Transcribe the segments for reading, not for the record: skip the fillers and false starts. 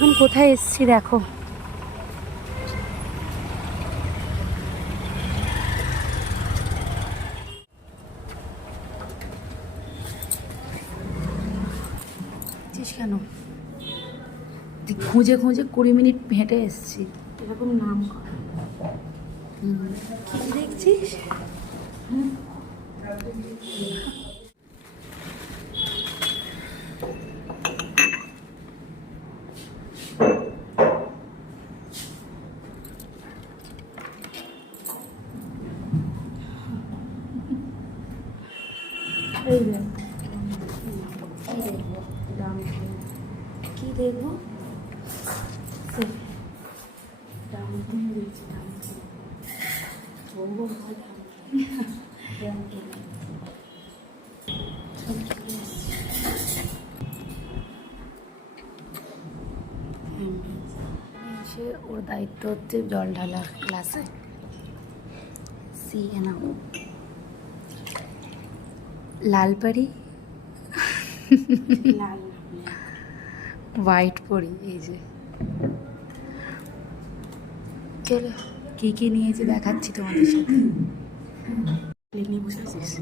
এখন কোথায় এসেছি দেখো, কেন খুঁজে খুঁজে 20 মিনিট হেঁটে এসেছি, এরকম নাম কর। কি দেখছিস? এই দেখ কি দেখবো, ওর দায়িত্ব হচ্ছে জল ঢালা ক্লাসে। লালপাড়ি লাল হোয়াইট পরি, এই যে চলো কী কী নিয়েছি দেখাচ্ছি তোমাদের সাথে। নিয়ে বসে আছিস?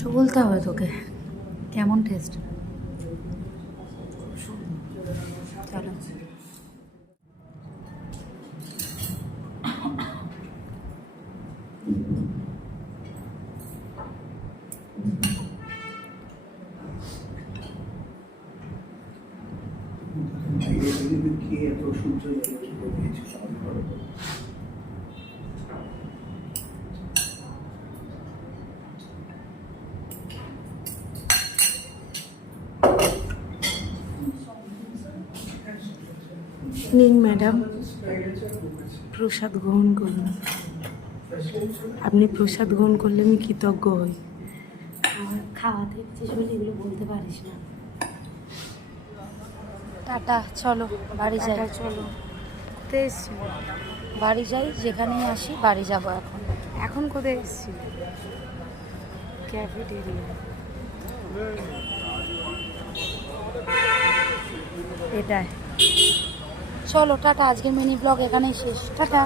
চো বলতে হবে তোকে, কেমন টেস্ট? চলো নিন ম্যাডাম, প্রসাদ গ্রহণ করুন। আপনি প্রসাদ গ্রহণ করলে আমি কৃতজ্ঞ হই। আমার খাওয়াতে ইচ্ছে বলে এগুলো বলতে পারিস না। টাটা, চলো বাড়ি যাই। চলো, কোথায় এসছি? বাড়ি যাই, যেখানেই আসি বাড়ি যাব। এখন এখন কোথায় এসছি? ক্যাফেটেরিয়া। এটাই। চলো টাটা, আজকের মিনি ব্লগ এখানেই শেষ। টাটা।